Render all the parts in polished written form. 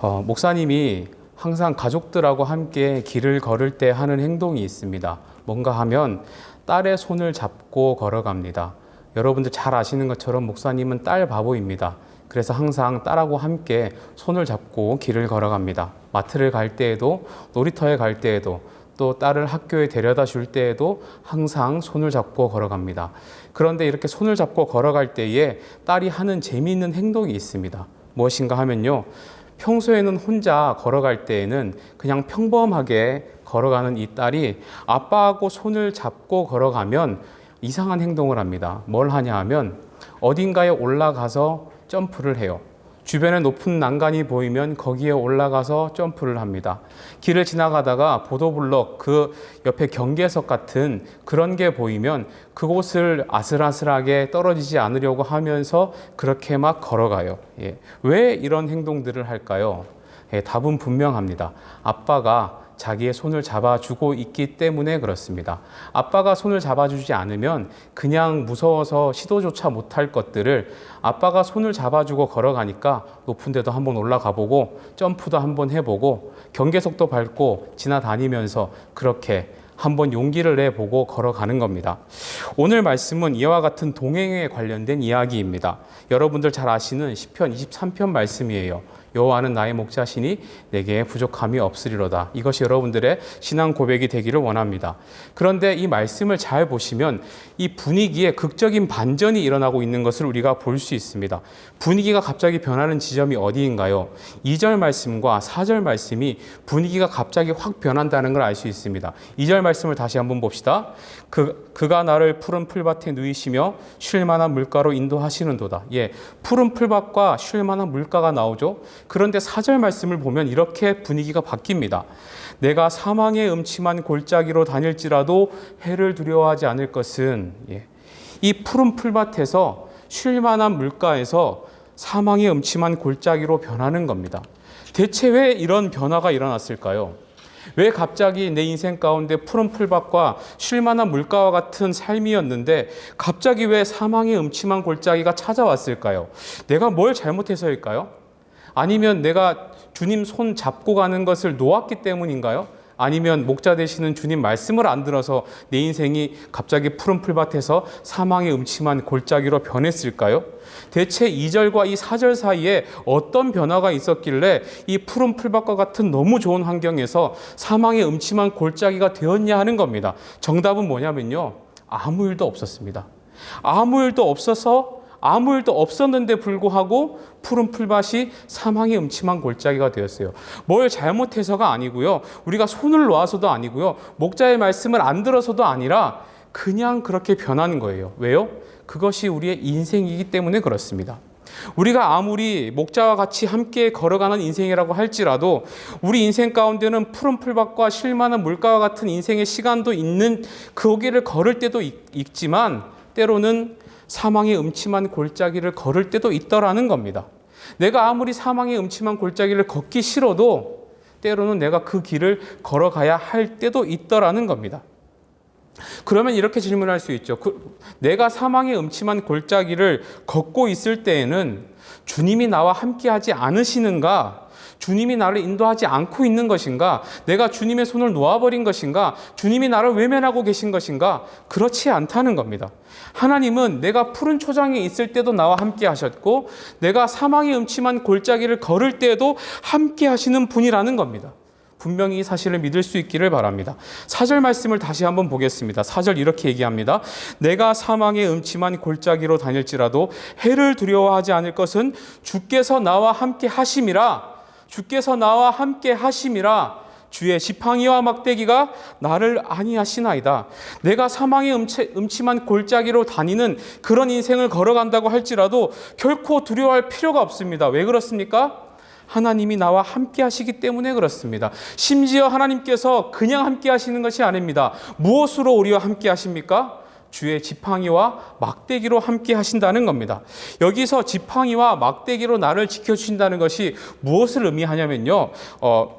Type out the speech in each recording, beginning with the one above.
목사님이 항상 가족들하고 함께 길을 걸을 때 하는 행동이 있습니다. 뭔가 하면 딸의 손을 잡고 걸어갑니다. 여러분들 잘 아시는 것처럼 목사님은 딸 바보입니다. 그래서 항상 딸하고 함께 손을 잡고 길을 걸어갑니다. 마트를 갈 때에도, 놀이터에 갈 때에도, 또 딸을 학교에 데려다 줄 때에도 항상 손을 잡고 걸어갑니다. 그런데 이렇게 손을 잡고 걸어갈 때에 딸이 하는 재미있는 행동이 있습니다. 무엇인가 하면요, 평소에는 혼자 걸어갈 때에는 그냥 평범하게 걸어가는 이 딸이 아빠하고 손을 잡고 걸어가면 이상한 행동을 합니다. 뭘 하냐 하면 어딘가에 올라가서 점프를 해요. 주변에 높은 난간이 보이면 거기에 올라가서 점프를 합니다. 길을 지나가다가 보도블럭 그 옆에 경계석 같은 그런 게 보이면 그곳을 아슬아슬하게 떨어지지 않으려고 하면서 그렇게 막 걸어가요. 왜 이런 행동들을 할까요? 답은 분명합니다. 아빠가 자기의 손을 잡아주고 있기 때문에 그렇습니다. 아빠가 손을 잡아주지 않으면 그냥 무서워서 시도조차 못할 것들을 아빠가 손을 잡아주고 걸어가니까 높은 데도 한번 올라가 보고 점프도 한번 해보고 경계석도 밟고 지나다니면서 그렇게 한번 용기를 내보고 걸어가는 겁니다. 오늘 말씀은 이와 같은 동행에 관련된 이야기입니다. 여러분들 잘 아시는 시편 23편 말씀이에요. 여호와는 나의 목자시니 내게 부족함이 없으리로다. 이것이 여러분들의 신앙 고백이 되기를 원합니다. 그런데 이 말씀을 잘 보시면 이 분위기에 극적인 반전이 일어나고 있는 것을 우리가 볼 수 있습니다. 분위기가 갑자기 변하는 지점이 어디인가요? 2절 말씀과 4절 말씀이 분위기가 갑자기 확 변한다는 걸 알 수 있습니다. 2절 말씀을 다시 한번 봅시다. 그가 나를 푸른 풀밭에 누이시며 쉴 만한 물가로 인도하시는도다. 푸른 풀밭과 쉴 만한 물가가 나오죠. 그런데 4절 말씀을 보면 이렇게 분위기가 바뀝니다. 내가 사망의 음침한 골짜기로 다닐지라도 해를 두려워하지 않을 것은, 이 푸른 풀밭에서 쉴 만한 물가에서 사망의 음침한 골짜기로 변하는 겁니다. 대체 왜 이런 변화가 일어났을까요? 왜 갑자기 내 인생 가운데 푸른 풀밭과 쉴 만한 물가와 같은 삶이었는데 갑자기 왜 사망의 음침한 골짜기가 찾아왔을까요? 내가 뭘 잘못해서일까요? 아니면 내가 주님 손 잡고 가는 것을 놓았기 때문인가요? 아니면 목자 되시는 주님 말씀을 안 들어서 내 인생이 갑자기 푸른 풀밭에서 사망의 음침한 골짜기로 변했을까요? 대체 2절과 이 4절 사이에 어떤 변화가 있었길래 이 푸른 풀밭과 같은 너무 좋은 환경에서 사망의 음침한 골짜기가 되었냐 하는 겁니다. 정답은 뭐냐면요, 아무 일도 없었습니다. 아무 일도 없었는데 불구하고 푸른 풀밭이 사망의 음침한 골짜기가 되었어요. 뭘 잘못해서가 아니고요, 우리가 손을 놓아서도 아니고요, 목자의 말씀을 안 들어서도 아니라 그냥 그렇게 변하는 거예요. 왜요? 그것이 우리의 인생이기 때문에 그렇습니다. 우리가 아무리 목자와 같이 함께 걸어가는 인생이라고 할지라도 우리 인생 가운데는 푸른 풀밭과 쉴 만한 물가와 같은 인생의 시간도 있는 거기를 걸을 때도 있지만 때로는 사망의 음침한 골짜기를 걸을 때도 있더라는 겁니다. 내가 아무리 사망의 음침한 골짜기를 걷기 싫어도 때로는 내가 그 길을 걸어가야 할 때도 있더라는 겁니다. 그러면 이렇게 질문할 수 있죠. 내가 사망의 음침한 골짜기를 걷고 있을 때에는 주님이 나와 함께하지 않으시는가? 주님이 나를 인도하지 않고 있는 것인가? 내가 주님의 손을 놓아버린 것인가? 주님이 나를 외면하고 계신 것인가? 그렇지 않다는 겁니다. 하나님은 내가 푸른 초장에 있을 때도 나와 함께 하셨고 내가 사망의 음침한 골짜기를 걸을 때에도 함께 하시는 분이라는 겁니다. 분명히 이 사실을 믿을 수 있기를 바랍니다. 4절 말씀을 다시 한번 보겠습니다. 4절 이렇게 얘기합니다. 내가 사망의 음침한 골짜기로 다닐지라도 해를 두려워하지 않을 것은 주께서 나와 함께 하심이라. 주께서 나와 함께 하심이라. 주의 지팡이와 막대기가 나를 안위하시나이다. 내가 사망의 음침한 골짜기로 다니는 그런 인생을 걸어간다고 할지라도 결코 두려워할 필요가 없습니다. 왜 그렇습니까? 하나님이 나와 함께 하시기 때문에 그렇습니다. 심지어 하나님께서 그냥 함께 하시는 것이 아닙니다. 무엇으로 우리와 함께 하십니까? 주의 지팡이와 막대기로 함께 하신다는 겁니다. 여기서 지팡이와 막대기로 나를 지켜주신다는 것이 무엇을 의미하냐면요,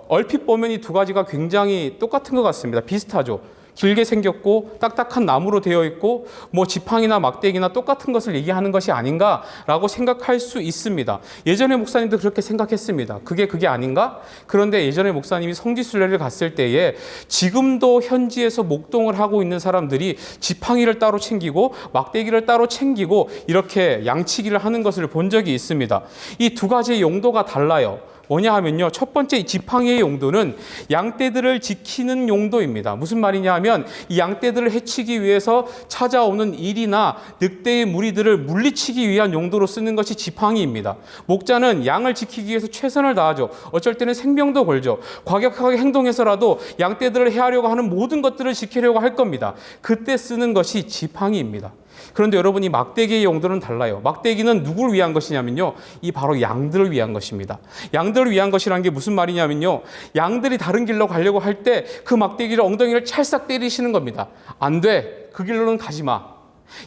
얼핏 보면 이 두 가지가 굉장히 똑같은 것 같습니다. 비슷하죠. 길게 생겼고 딱딱한 나무로 되어 있고 뭐 지팡이나 막대기나 똑같은 것을 얘기하는 것이 아닌가라고 생각할 수 있습니다. 예전에 목사님도 그렇게 생각했습니다. 그게 아닌가? 그런데 예전에 목사님이 성지순례를 갔을 때에 지금도 현지에서 목동을 하고 있는 사람들이 지팡이를 따로 챙기고 막대기를 따로 챙기고 이렇게 양치기를 하는 것을 본 적이 있습니다. 이 두 가지의 용도가 달라요. 뭐냐 하면요, 첫 번째 지팡이의 용도는 양떼들을 지키는 용도입니다. 무슨 말이냐 하면 이 양떼들을 해치기 위해서 찾아오는 일이나 늑대의 무리들을 물리치기 위한 용도로 쓰는 것이 지팡이입니다. 목자는 양을 지키기 위해서 최선을 다하죠. 어쩔 때는 생명도 걸죠. 과격하게 행동해서라도 양떼들을 해하려고 하는 모든 것들을 지키려고 할 겁니다. 그때 쓰는 것이 지팡이입니다. 그런데 여러분, 이 막대기의 용도는 달라요. 막대기는 누구를 위한 것이냐면요, 이 바로 양들을 위한 것입니다. 양들을 위한 것이라는 게 무슨 말이냐면요, 양들이 다른 길로 가려고 할 때 그 막대기를 엉덩이를 찰싹 때리시는 겁니다. 안 돼, 그 길로는 가지 마.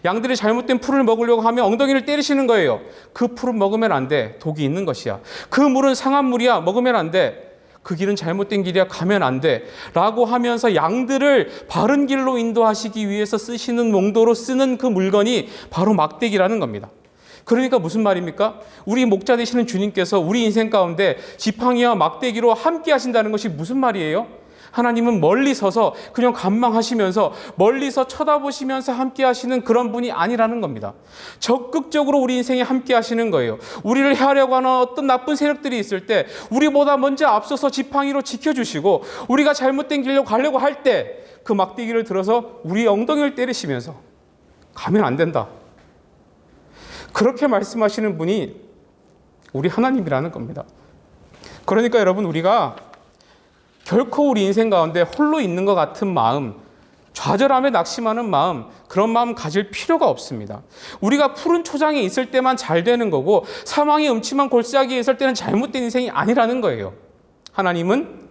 양들이 잘못된 풀을 먹으려고 하면 엉덩이를 때리시는 거예요. 그 풀은 먹으면 안 돼, 독이 있는 것이야. 그 물은 상한 물이야, 먹으면 안 돼. 그 길은 잘못된 길이야, 가면 안 돼 라고 하면서 양들을 바른 길로 인도하시기 위해서 쓰시는 용도로 쓰는 그 물건이 바로 막대기라는 겁니다. 그러니까 무슨 말입니까? 우리 목자 되시는 주님께서 우리 인생 가운데 지팡이와 막대기로 함께 하신다는 것이 무슨 말이에요? 하나님은 멀리 서서 그냥 관망하시면서 멀리서 쳐다보시면서 함께 하시는 그런 분이 아니라는 겁니다. 적극적으로 우리 인생에 함께 하시는 거예요. 우리를 해하려고 하는 어떤 나쁜 세력들이 있을 때 우리보다 먼저 앞서서 지팡이로 지켜주시고, 우리가 잘못된 길로 가려고 할 때 그 막대기를 들어서 우리 엉덩이를 때리시면서 가면 안 된다, 그렇게 말씀하시는 분이 우리 하나님이라는 겁니다. 그러니까 여러분, 우리가 결코 우리 인생 가운데 홀로 있는 것 같은 마음, 좌절함에 낙심하는 마음, 그런 마음 가질 필요가 없습니다. 우리가 푸른 초장에 있을 때만 잘 되는 거고 사망의 음침한 골짜기에 있을 때는 잘못된 인생이 아니라는 거예요. 하나님은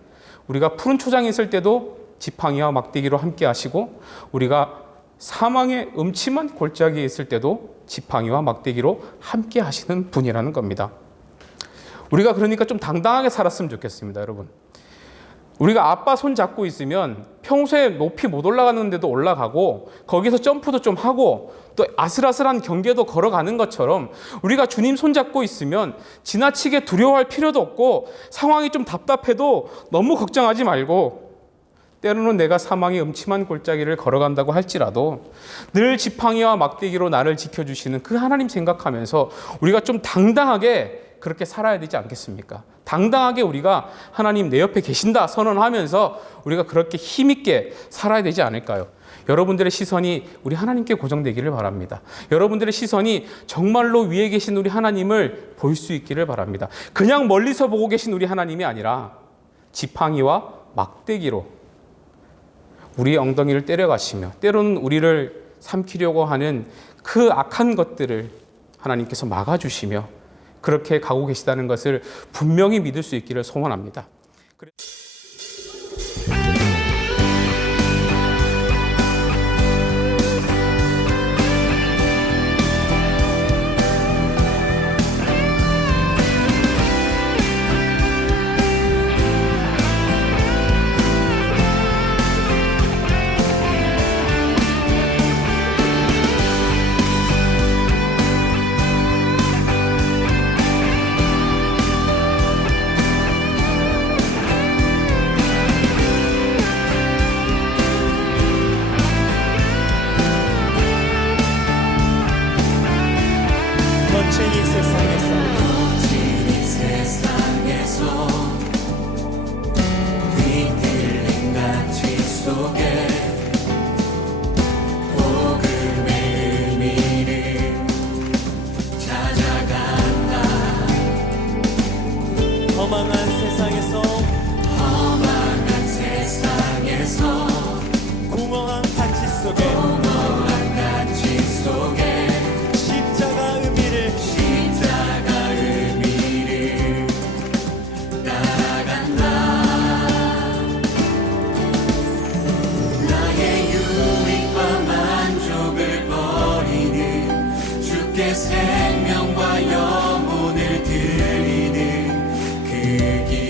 우리가 푸른 초장에 있을 때도 지팡이와 막대기로 함께 하시고, 우리가 사망의 음침한 골짜기에 있을 때도 지팡이와 막대기로 함께 하시는 분이라는 겁니다. 우리가 그러니까 좀 당당하게 살았으면 좋겠습니다, 여러분. 우리가 아빠 손 잡고 있으면 평소에 높이 못 올라가는데도 올라가고, 거기서 점프도 좀 하고, 또 아슬아슬한 경계도 걸어가는 것처럼 우리가 주님 손 잡고 있으면 지나치게 두려워할 필요도 없고, 상황이 좀 답답해도 너무 걱정하지 말고, 때로는 내가 사망의 음침한 골짜기를 걸어간다고 할지라도 늘 지팡이와 막대기로 나를 지켜주시는 그 하나님 생각하면서 우리가 좀 당당하게 그렇게 살아야 되지 않겠습니까? 당당하게 우리가 하나님 내 옆에 계신다 선언하면서 우리가 그렇게 힘있게 살아야 되지 않을까요? 여러분들의 시선이 우리 하나님께 고정되기를 바랍니다. 여러분들의 시선이 정말로 위에 계신 우리 하나님을 볼 수 있기를 바랍니다. 그냥 멀리서 보고 계신 우리 하나님이 아니라 지팡이와 막대기로 우리의 엉덩이를 때려가시며 때로는 우리를 삼키려고 하는 그 악한 것들을 하나님께서 막아주시며 그렇게 가고 계시다는 것을 분명히 믿을 수 있기를 소원합니다. 생명과 영혼을 드리는 그 길